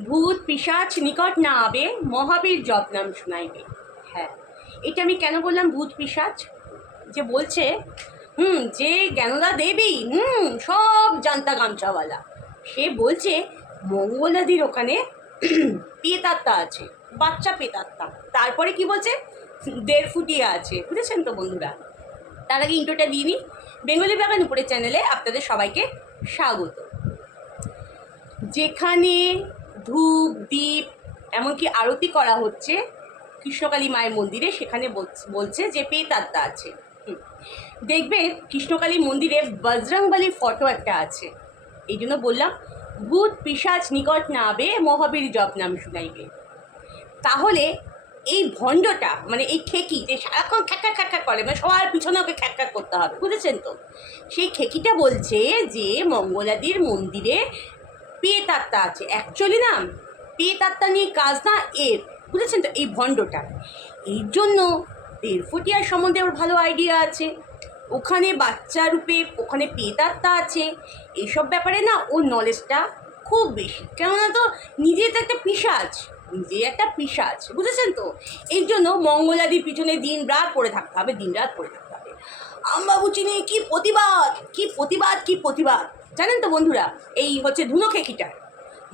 ভূত পিসাচ নিকট না আবে, মহাবীর যত্নাম শুনাইবে। হ্যাঁ এটা আমি কেন বললাম ভূত পিসাচ যে বলছে, হুম, যে জ্ঞানদা দেবী, হুম, সব জানতা গামছাওয়ালা। সে বলছে মঙ্গলাদির ওখানে পেতাত্তা আছে, বাচ্চা পেতাত্তা তারপরে কি বলছে? দেড় ফুটিয়ে আছে। বুঝেছেন তো বন্ধুরা? তার আগে ইন্টোটা দিয়ে নিই। বেঙ্গলি বাগান উপরের চ্যানেলে আপনাদের সবাইকে স্বাগত। যেখানে ধূপ দ্বীপ এমনকি আরতি করা হচ্ছে কৃষ্ণকালী মায়ের মন্দিরে, সেখানে বলছ- যে পেতাত্তা আছে। হুম। দেখবেন কৃষ্ণকালী মন্দিরে বজরংবলীর ফটো একটা আছে। এই জন্য বললাম, ভূত পিসাচ নিকট না আবে, মহাবীর জপ নাম শুনাইবে। তাহলে এই ভণ্ডটা মানে এই খেকি যে সারাক্ষণ খ্যাকা খ্যাকা করে মানে সবার পিছনে ওকে খ্যাকা করতে হবে, বুঝেছেন তো? সেই খেকিটা বলছে যে মঙ্গলাদির মন্দিরে পেতাত্তা আছে। অ্যাকচুয়ালি না পেতাত্তা নিয়ে কাজ না, এর। বুঝেছেন তো? এই ভণ্ডটা। এই জন্য দেড়ফটিয়ার সম্বন্ধে ওর ভালো আইডিয়া আছে। ওখানে বাচ্চা রূপে ওখানে পেতাত্তা আছে। এইসব ব্যাপারে না ওর নলেজটা খুব বেশি। কেননা তো নিজে তো একটা পিসাজ। নিজে একটা পিসাজ। বুঝেছেন তো? এই জন্য মঙ্গলাদির পিছনে দিন রাত পড়ে থাকতে হবে, দিন রাত পড়ে থাকতে হবে। আম্বাবুচি নিয়ে কী প্রতিবাদ? কী প্রতিবাদ? কী প্রতিবাদ? জানেন তো বন্ধুরা, এই হচ্ছে ধুনো খেকিটার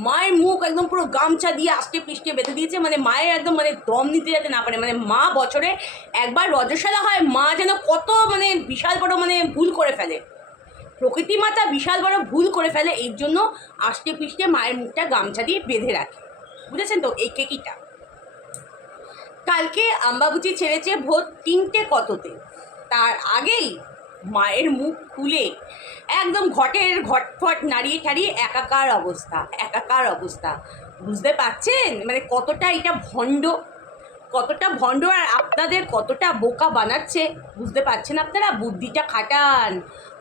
মায়ের মুখ একদম পুরো গামছা দিয়ে আষ্টে পৃষ্ঠে বেঁধে দিয়েছে মানে মায়ের একদম মানে দম নিতে যাতে না পারে। মানে মা বছরে একবার রজস্বালা হয়, মা যেন কত মানে বিশাল বড় মানে ভুল করে ফেলে। প্রকৃতি মাতা বিশাল বড় ভুল করে ফেলে, এর জন্য আষ্টে পৃষ্ঠে মায়ের মুখটা গামছা দিয়ে বেঁধে রাখে। বুঝেছেন তো এই কেকিটা কালকে আম্বাবুচি ছেড়েছে ভোর তিনটে কততে। তার আগেই মায়ের মুখ খুলে একদম ঘটের ঘটফট নাড়িয়ে ঠাড়িয়ে একাকার অবস্থা একাকার অবস্থা। বুঝতে পারছেন? মানে কতটা এটা ভণ্ড, কতটা ভণ্ড আর আপনাদের কতটা বোকা বানাচ্ছে? বুঝতে পারছেন আপনারা? বুদ্ধিটা খাটান,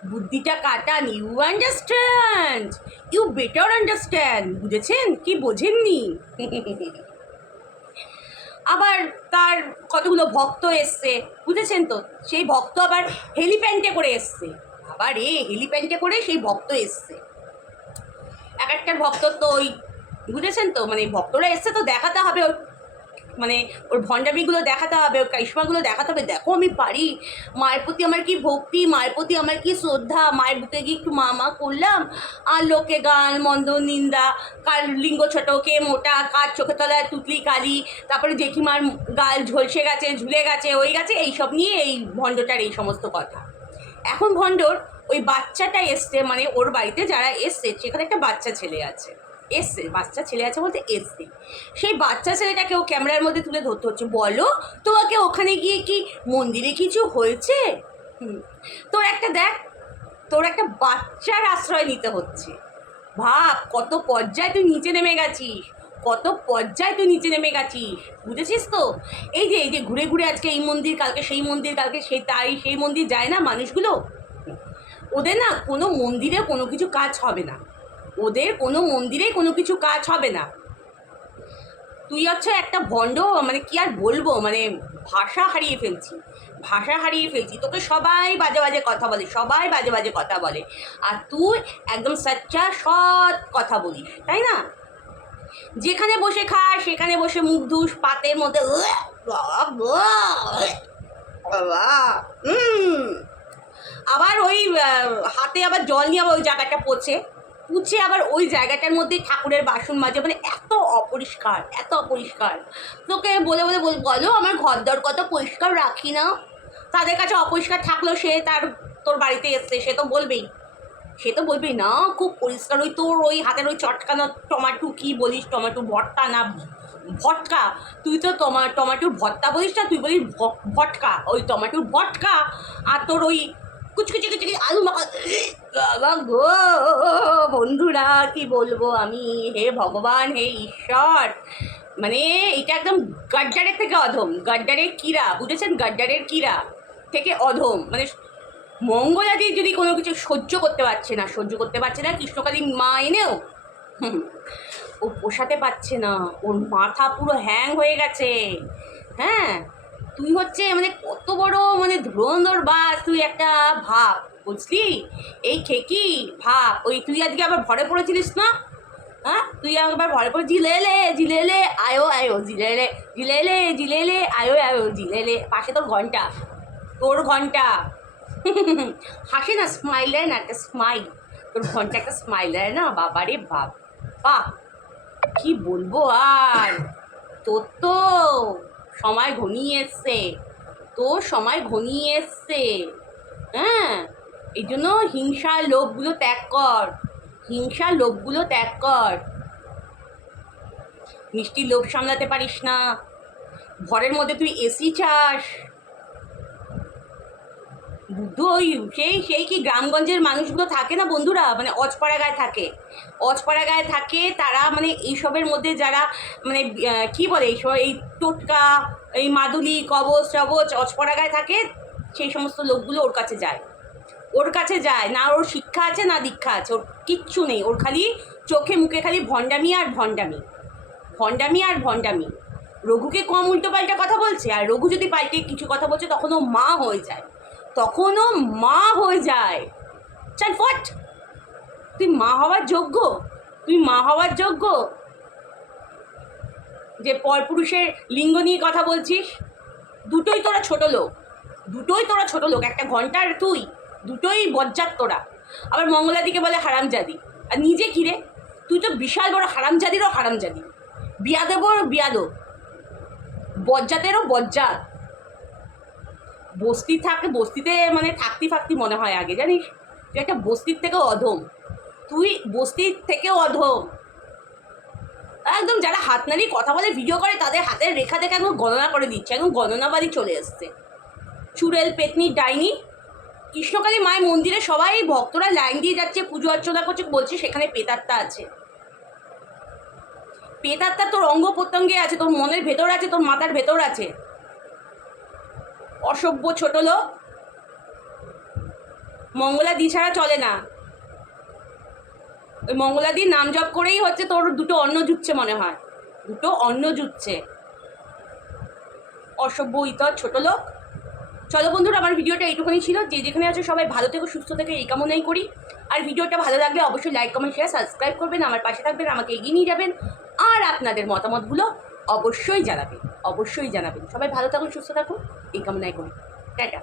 বুদ্ধিটা কাটান you understand you better understand বুঝেছেন? কি বোঝেননি? আবার তার কতগুলো ভক্ত এসছে, বুঝেছেন তো? সেই ভক্ত আবার হেলিপ্যান্টে করে এসছে। আবার এ হেলিপ্যান্টে করে সেই ভক্ত এসছে। এক একটা ভক্ত তো ওই, বুঝেছেন তো? মানে ভক্তরা এসছে তো দেখাতে হবে ওর মানে ওর ভণ্ডামিগুলো দেখাতে হবে, ওর কারিশ্মাগুলো দেখাতে হবে। দেখো আমি পারি। মায়ের প্রতি আমার কি ভক্তি? মায়ের প্রতি আমার কি শ্রদ্ধা? মায়ের বুকে গিয়ে একটু মা মা করলাম? আর লোকে গান, মন্দ, নিন্দা, কার লিঙ্গ ছোট, কে মোটা, কার চোখে তলায় তুতলি কালি, তারপরে জেঠিমার গাল ঝলসে গেছে, ঝুলে গেছে ওই গেছে, এইসব নিয়ে এই ভণ্ডটার এই সমস্ত কথা। এখন ভণ্ডর ওই বাচ্চাটা এসছে মানে ওর বাড়িতে যারা এসছে, সেখানে একটা বাচ্চা ছেলে আছে। এসছে বাচ্চা ছেলে আছে বলতে এসছে সেই বাচ্চা ছেলেটাকে ও ক্যামেরার মধ্যে তুলে ধরতে হচ্ছে। বলো, তোমাকে ওখানে গিয়ে কি মন্দিরে কিছু হয়েছে? তোর একটা দেখ, তোর একটা বাচ্চার আশ্রয় নিতে হচ্ছে। ভাব, কত পর্যায়ে তুই নিচে নেমে গেছিস, কত পর্যায়ে তুই নিচে নেমে গেছিস, বুঝেছিস তো? এই যে এই যে ঘুরে ঘুরে আজকে এই মন্দির, কালকে সেই মন্দির, কালকে সেই তাই, সেই মন্দির যায় না মানুষগুলো? ওদের না কোনো মন্দিরে কোনো কিছু কাজ হবে না। ওদের কোনো মন্দিরে কোনো কিছু কাজ হবে না। তুই হচ্ছে একটা ভণ্ড মানে কি আর বলব মানে ভাষা হারিয়ে ফেলছি, ভাষা হারিয়ে ফেলছি। তোকে সবাই বাজে বাজে কথা বলে, সবাই বাজে বাজে কথা বলে। আর তুই একদম সচ্চা, সৎ কথা বলিস, তাই না? যেখানে বসে খাস, সেখানে বসে মুখ ধুস, পাতের মধ্যে আবার ওই হাতে আবার জল নিয়ে আবার ওই জায়গাটা পোছে পুছে আবার ওই জায়গাটার মধ্যে ঠাকুরের বাসন মাজে। মানে এত অপরিষ্কার এত অপরিষ্কার। তোকে বলে বলে বল- আমার ঘর দর কত পরিষ্কার রাখি না? তাদের কাছে অপরিষ্কার থাকলেও সে, তার তোর বাড়িতে এসছে, সে তো বলবেই। সে তো বলবেই, না, খুব পরিষ্কার। ওই তোর ওই হাতের ওই চটকানো টমাটো কি বলিস? টমাটো ভর্তা না ভটকা? তুই তো টমা টমাটোর ভর্তা বলিস না, তুই বলিস ভটকা। ওই টমাটোর ভটকা আর তোর ওই কুচকুচি কুচকুচি আলু মাখা। গো, বন্ধুরা, কি বলব আমি? হে ভগবান, হে ঈশ্বর। মানে এটা একদম গাড্ডারের থেকে অধম। গাড্ডারের কিরা, বুঝেছেন? গাড্ডারের কিরা থেকে অধম। মানে মঙ্গলাদি যদি কোনো কিছু সহ্য করতে পারছে না, সহ্য করতে পারছে না কৃষ্ণকালী মা এনেও ও পোষাতে পারছে না। ওর মাথা পুরো হ্যাং হয়ে গেছে। হ্যাঁ? তুই হচ্ছে মানে কত বড় মানে ধুরন্ধর বাস, তুই একটা ভাব, বুঝলি? এই খেকি ভাব? ওই তুই আজকে আবার ভরে পড়েছিলিস না? হ্যাঁ? তুই একবার ভরে করে জিলেলে জিলেলে, আয়ো আয়ো, জিলেলে জিলেলে জিলেলে, আয়ো আয়ো, জিলেলে, পাশে তোর ঘণ্টা তোর ঘণ্টা। হাসে না স্মাইল দেয় না, একটা স্মাইল তোর ঘণ্টা একটা স্মাইল দেয় না বাবা রে বাপ। বাহ! কি বলব আর? তোর তো সময় ঘনিয়ে এসছে। তোর সময় ঘনিয়ে এসছে। হ্যাঁ? এই জন্য হিংসা লোভগুলো ত্যাগ কর। হিংসা লোভগুলো ত্যাগ কর। মিষ্টি লোভ সামলাতে পারিস না। ঘরের মধ্যে তুই এসি চাস। ওই সেই সেই কি গ্রামগঞ্জের মানুষগুলো থাকে না বন্ধুরা? মানে অজপাড়া গায়ে থাকে। অজপাড়া গায়ে থাকে তারা মানে এইসবের মধ্যে যারা মানে কি বলে এইসব? এই টোটকা, এই মাদুলি, কবচ, টবচ অজপাড়া গায়ে থাকে, সেই সমস্ত লোকগুলো ওর কাছে যায়। ওর কাছে যায়। না ওর শিক্ষা আছে, না দীক্ষা আছে। ওর কিচ্ছু নেই। ওর খালি চোখে মুখে খালি ভণ্ডামি আর ভণ্ডামি। ভণ্ডামি আর ভণ্ডামি। রঘুকে কম উল্টো পাল্টা কথা বলছে। আর রঘু যদি পাল্টে কিছু কথা বলছে, তখন ও মা হয়ে যায়। তখনও মা হয়ে যায়। চাল ফট তুই মা হওয়ার যোগ্য? তুই মা হওয়ার যোগ্য? যে পরপুরুষের লিঙ্গ নিয়ে কথা বলছিস? দুটোই তোরা ছোট লোক। দুটোই তোরা ছোট লোক। একটা ঘণ্টার তুই, দুটোই বজ্জাত তোরা। আবার মঙ্গলাদিকে বলে হারামজাদি। আর নিজে কি রে? তুই তো বিশাল বড় হারামজাদিরও হারামজাদি। বিয়াদেবও বিয়াদব। বজ্জাতেরও বজ্জাত। বস্তি থাকে, বস্তিতে মানে থাকতি ফাকতি মনে হয় আগে, জানিস? তুই একটা বস্তির থেকে অধম। তুই বস্তির থেকেও অধম। একদম যারা হাত নাড়িয়ে কথা বলে ভিডিও করে, তাদের হাতের রেখা দেখে একদম গণনা করে দিচ্ছে? একদম গণনাবাদী চলে এসছে। চুড়েল, পেতনি, ডাইনি, কৃষ্ণকালী মায়ের মন্দিরে সবাই ভক্তরা লাইন দিয়ে যাচ্ছে, পুজো অর্চনা করছে, বলছে সেখানে পেতাত্তা আছে। পেতাত্তা তোর অঙ্গ প্রত্যঙ্গে আছে, তোর মনের ভেতর আছে, তোর মাথার ভেতর আছে। অসভ্য ছোট লোক। মঙ্গলাদি ছাড়া চলে না। ওই মঙ্গলাদি নাম জপ করেই হচ্ছে তোর দুটো অন্ন জুটছে মনে হয়। দুটো অন্ন জুটছে। অসভ্য ইতর ছোট লোক। চলো বন্ধুরা, আমার ভিডিওটা এইটুকুনি ছিল। যে যেখানে আছে সবাই ভালো থেকো, সুস্থ থেকে, এই কামনাই করি। আর ভিডিওটা ভালো লাগলে অবশ্যই লাইক কমেন্ট শেয়ার সাবস্ক্রাইব করবেন। আমার পাশে থাকবেন, আমাকে এগিয়ে নিয়ে যাবেন। আর আপনাদের মতামতগুলো অবশ্যই জানাবেন অবশ্যই জানাবেন। সবাই ভালো থাকুন সুস্থ থাকুন এই কামনায় করুন টাটা।